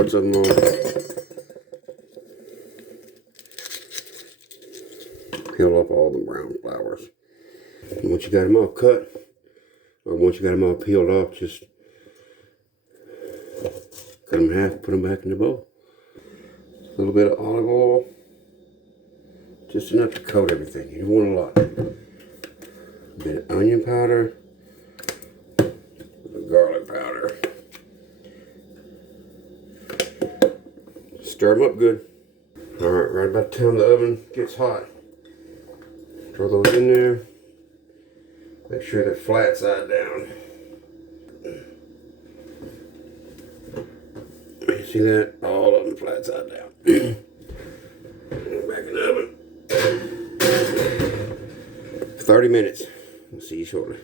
parts of them on. Peel off all the brown flowers. And once you got them all cut, or once you got them all peeled off, just cut them in half, put them back in the bowl. A little bit of olive oil, just enough to coat everything. You don't want a lot. A bit of onion powder, garlic powder. Stir them up good. Alright, right about the time the oven gets hot, throw those in there. Make sure they're flat side down. You see that? All of them flat side down. Back in the oven. 30 minutes. We'll see you shortly.